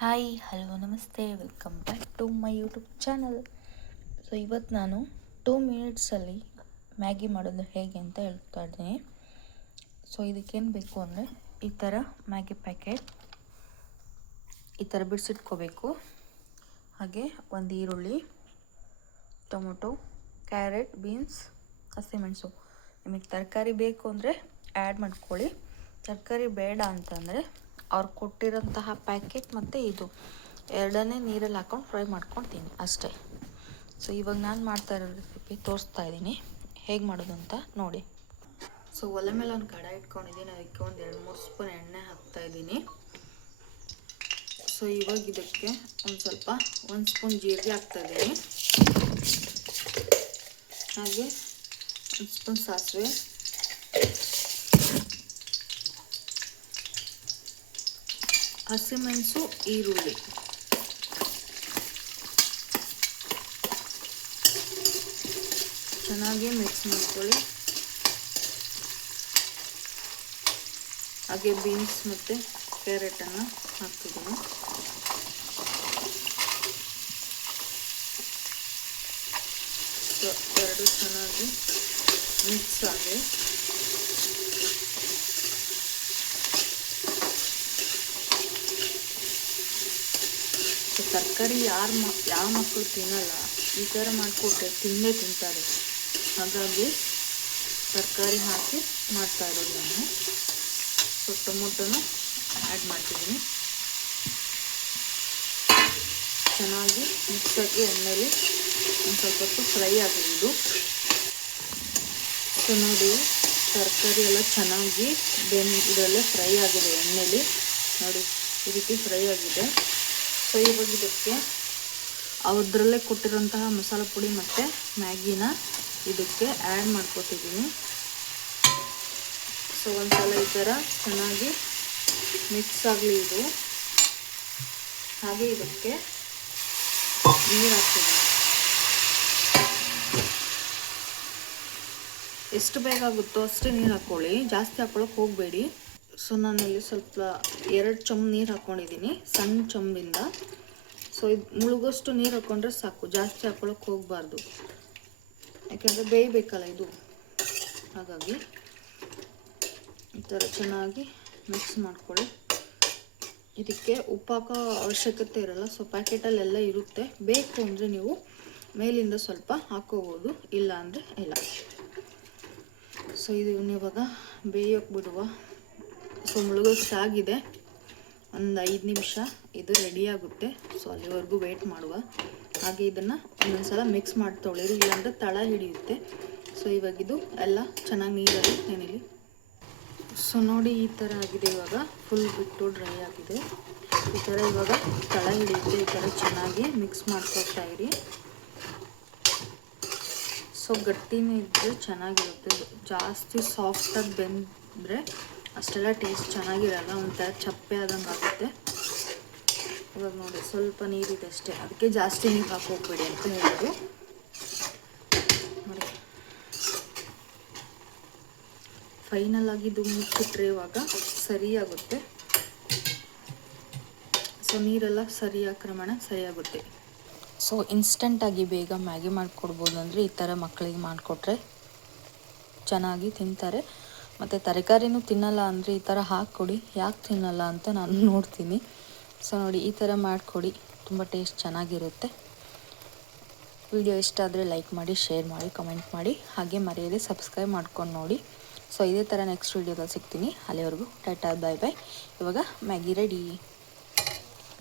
Hi hello ನಮಸ್ತೆ welcome back to my YouTube channel. So ಇವತ್ತು ನಾನು 2 ಮಿನಿಟ್ಸಲ್ಲಿ ಮ್ಯಾಗಿ ಮಾಡೋದು ಹೇಗೆ ಅಂತ ಹೇಳ್ತಾ ಇದ್ದೀನಿ. ಸೊ ಇದಕ್ಕೇನು ಬೇಕು ಅಂದರೆ ಈ ಥರ ಮ್ಯಾಗಿ ಪ್ಯಾಕೆಟ್ ಈ ಥರ ಬಿಡಿಸಿಟ್ಕೋಬೇಕು. ಹಾಗೆ ಒಂದು ಈರುಳ್ಳಿ, ಟೊಮೊಟೊ, ಕ್ಯಾರೆಟ್, ಬೀನ್ಸ್, ಹಸಿಮೆಣಸು. ನಿಮಗೆ ತರಕಾರಿ ಬೇಕು ಅಂದರೆ ಆ್ಯಡ್ ಮಾಡ್ಕೊಳ್ಳಿ. ತರಕಾರಿ ಬೇಡ ಅಂತಂದರೆ ಅವ್ರು ಕೊಟ್ಟಿರೋಂತಹ ಪ್ಯಾಕೆಟ್ ಮತ್ತು ಇದು ಎರಡನ್ನೇ ನೀರಲ್ಲಿ ಹಾಕ್ಕೊಂಡು ಫ್ರೈ ಮಾಡ್ಕೊಳ್ತೀನಿ ಅಷ್ಟೇ. ಸೊ ಇವಾಗ ನಾನು ಮಾಡ್ತಾ ಇರೋ ರೆಸಿಪಿ ತೋರಿಸ್ತಾ ಇದ್ದೀನಿ ಹೇಗೆ ಮಾಡೋದು ಅಂತ ನೋಡಿ. ಸೊ ಒಲೆ ಮೇಲೆ ಒಂದು ಕಡಾಯಿ ಇಟ್ಕೊಂಡಿದ್ದೀನಿ, ಅದಕ್ಕೆ ಒಂದು 2-3 ಸ್ಪೂನ್ ಎಣ್ಣೆ ಹಾಕ್ತಾಯಿದ್ದೀನಿ. ಸೊ ಇವಾಗ ಇದಕ್ಕೆ ಒಂದು ಸ್ಪೂನ್ ಜೀರಿಗೆ ಹಾಕ್ತಾಯಿದ್ದೀನಿ, ಹಾಗೆ 1 ಸ್ಪೂನ್ ಸಾಸಿವೆ, ಹಸಿಮೆಣಸು, ಈರುಳ್ಳಿ, ಚೆನ್ನಾಗಿ ಮಿಕ್ಸ್ ಮಾಡ್ಕೊಳ್ಳಿ. ಹಾಗೆ ಬೀನ್ಸ್ ಮತ್ತು ಕ್ಯಾರೆಟನ್ನು ಹಾಕ್ತಿದ್ದೀನಿ. ಎರಡು ಚೆನ್ನಾಗಿ ಮಿಕ್ಸ್ ಆಗಿ ತರಕಾರಿ ಯಾವ ಮಕ್ಕಳು ತಿನ್ನಲ್ಲ, ಈ ಥರ ಮಾಡಿಕೊಟ್ರೆ ತಿಂತಾರೆ. ಹಾಗಾಗಿ ತರಕಾರಿ ಹಾಕಿ ಮಾಡ್ತಾ ಇರೋದು ನಾನು. ಸೊ ಟೊಮೊಟೊನ ಆ್ಯಡ್ ಮಾಡ್ತಿದ್ದೀನಿ. ಚೆನ್ನಾಗಿ ಮಿಕ್ಸಾಗಿ ಎಣ್ಣೆಲಿ ಒಂದು ಸ್ವಲ್ಪ ಹೊತ್ತು ಫ್ರೈ ಆಗೋದು. ಸೊ ನೋಡಿ, ತರಕಾರಿ ಎಲ್ಲ ಚೆನ್ನಾಗಿ ಇದರಲ್ಲೇ ಫ್ರೈ ಆಗಿದೆ ಎಣ್ಣೆಲಿ. ನೋಡಿ ಈ ರೀತಿ ಫ್ರೈ ಆಗಿದೆ. ಸೊ ಇವಾಗ ಇದಕ್ಕೆ ಅವ್ರದ್ರಲ್ಲೇ ಕೊಟ್ಟಿರೋಂತಹ ಮಸಾಲೆ ಪುಡಿ ಮತ್ತು ಮ್ಯಾಗಿನ ಇದಕ್ಕೆ ಆ್ಯಡ್ ಮಾಡ್ಕೊತಿದ್ದೀನಿ. ಸೊ ಒಂದ್ಸಲ ಈ ಥರ ಚೆನ್ನಾಗಿ ಮಿಕ್ಸ್ ಆಗಲಿ ಇದು. ಹಾಗೆ ಇದಕ್ಕೆ ನೀರು ಹಾಕ್ತಿದ್ದೀನಿ. ಎಷ್ಟು ಬೇಕಾಗುತ್ತೋ ಅಷ್ಟೇ ನೀರು ಹಾಕ್ಕೊಳ್ಳಿ, ಜಾಸ್ತಿ ಹಾಕ್ಕೊಳ್ಳೋಕೆ ಹೋಗಬೇಡಿ. ಸೊ ನಾನಿಲ್ಲಿ ಸ್ವಲ್ಪ 2 ಚಮಚ ನೀರು ಹಾಕ್ಕೊಂಡಿದ್ದೀನಿ, ಸಣ್ಣ ಚಮಚಿಂದ. ಸೊ ಇದು ಮುಳುಗೋಷ್ಟು ನೀರು ಹಾಕ್ಕೊಂಡ್ರೆ ಸಾಕು, ಜಾಸ್ತಿ ಹಾಕ್ಕೊಳ್ಳೋಕೆ ಹೋಗಬಾರ್ದು, ಯಾಕೆಂದರೆ ಬೇಯಬೇಕಲ್ಲ ಇದು. ಹಾಗಾಗಿ ಈ ಥರ ಚೆನ್ನಾಗಿ ಮಿಕ್ಸ್ ಮಾಡ್ಕೊಳ್ಳಿ. ಇದಕ್ಕೆ ಉಪ್ಪು ಹಾಕೋ ಅವಶ್ಯಕತೆ ಇರಲ್ಲ. ಸೊ ಪ್ಯಾಕೆಟಲ್ಲೆಲ್ಲ ಇರುತ್ತೆ. ಬೇಕು ಅಂದರೆ ನೀವು ಮೇಲಿಂದ ಸ್ವಲ್ಪ ಹಾಕ್ಕೋಬೋದು, ಇಲ್ಲ ಅಂದರೆ ಇಲ್ಲ. ಸೊ ಇದನ್ನ ಇವಾಗ ಬೇಯೋಕೆ ಬಿಡುವ. ಸೊ ಮುಳುಗೋಷ್ಟಾಗಿದೆ, ಒಂದು 5 ನಿಮಿಷ ಇದು ರೆಡಿ ಆಗುತ್ತೆ. ಸೊ ಅಲ್ಲಿವರೆಗೂ ವೆಯ್ಟ್ ಮಾಡುವ. ಹಾಗೆ ಇದನ್ನು ಒಂದೊಂದ್ಸಲ ಮಿಕ್ಸ್ ಮಾಡಿ ತೊಳಿರಿ, ಇಲ್ಲಾಂದರೆ ತಳ ಹಿಡಿಯುತ್ತೆ. ಸೊ ಇವಾಗಿದು ಎಲ್ಲ ಚೆನ್ನಾಗಿ ನೀರಲ್ಲಿ ನೆನೆಲಿ. ಸೊ ನೋಡಿ ಈ ಥರ ಆಗಿದೆ. ಇವಾಗ ಫುಲ್ ಬಿಟ್ಟು ಡ್ರೈ ಆಗಿದೆ. ಈ ಥರ ಇವಾಗ ತಳ ಹಿಡಿಯುತ್ತೆ. ಈ ಥರ ಚೆನ್ನಾಗಿ ಮಿಕ್ಸ್ ಮಾಡ್ಕೊತಾ ಇರಿ. ಸೊ ಗಟ್ಟಿನೇ ಇದ್ದರೆ ಚೆನ್ನಾಗಿರುತ್ತೆ. ಜಾಸ್ತಿ ಸಾಫ್ಟಾಗಿ ಬೆಂದರೆ ಅಷ್ಟೆಲ್ಲ ಟೇಸ್ಟ್ ಚೆನ್ನಾಗಿರಲ್ಲ, ಒಂಥರ ಚಪ್ಪೆ ಆದಂಗೆ ಆಗುತ್ತೆ. ಇವಾಗ ನೋಡಿ ಸ್ವಲ್ಪ ನೀರಿದೆ ಅಷ್ಟೇ, ಅದಕ್ಕೆ ಜಾಸ್ತಿ ನೀರು ಹಾಕೋಗ್ಬೇಡಿ ಅಂತ ಹೇಳೋದು. ನೋಡಿ ಫೈನಲ್ ಆಗಿ ಇದು ಮುಚ್ಚಿಟ್ರೆ ಇವಾಗ ಸರಿಯಾಗುತ್ತೆ. ಸೊ ನೀರೆಲ್ಲ ಪ್ರಮಾಣ ಸರಿಯಾಗುತ್ತೆ. ಸೊ ಇನ್ಸ್ಟಂಟಾಗಿ ಬೇಗ ಮ್ಯಾಗಿ ಮಾಡಿಕೊಡ್ಬೋದು ಅಂದರೆ ಈ ಥರ ಮಕ್ಕಳಿಗೆ ಮಾಡಿಕೊಟ್ರೆ ಚೆನ್ನಾಗಿ ತಿಂತಾರೆ. ಮತ್ತು ತರಕಾರಿನೂ ತಿನ್ನಲ್ಲ ಅಂದರೆ ಈ ಥರ ಹಾಕ್ಕೊಡಿ. ಯಾಕೆ ತಿನ್ನಲ್ಲ ಅಂತ ನಾನು ನೋಡ್ತೀನಿ. ಸೊ ನೋಡಿ ಈ ಥರ ಮಾಡಿಕೊಡಿ, ತುಂಬ ಟೇಸ್ಟ್ ಚೆನ್ನಾಗಿರುತ್ತೆ. ವಿಡಿಯೋ ಇಷ್ಟ ಆದರೆ ಲೈಕ್ ಮಾಡಿ, ಶೇರ್ ಮಾಡಿ, ಕಮೆಂಟ್ ಮಾಡಿ. ಹಾಗೆ ಮರೆಯದೆ ಸಬ್ಸ್ಕ್ರೈಬ್ ಮಾಡ್ಕೊಂಡು ನೋಡಿ. ಸೊ ಇದೇ ಥರ ನೆಕ್ಸ್ಟ್ ವೀಡಿಯೋದಲ್ಲಿ ಸಿಗ್ತೀನಿ. ಅಲ್ಲಿವರೆಗೂ ಟಾಟಾ, ಬಾಯ್ ಬಾಯ್. ಇವಾಗ ಮ್ಯಾಗಿ ರೆಡಿ.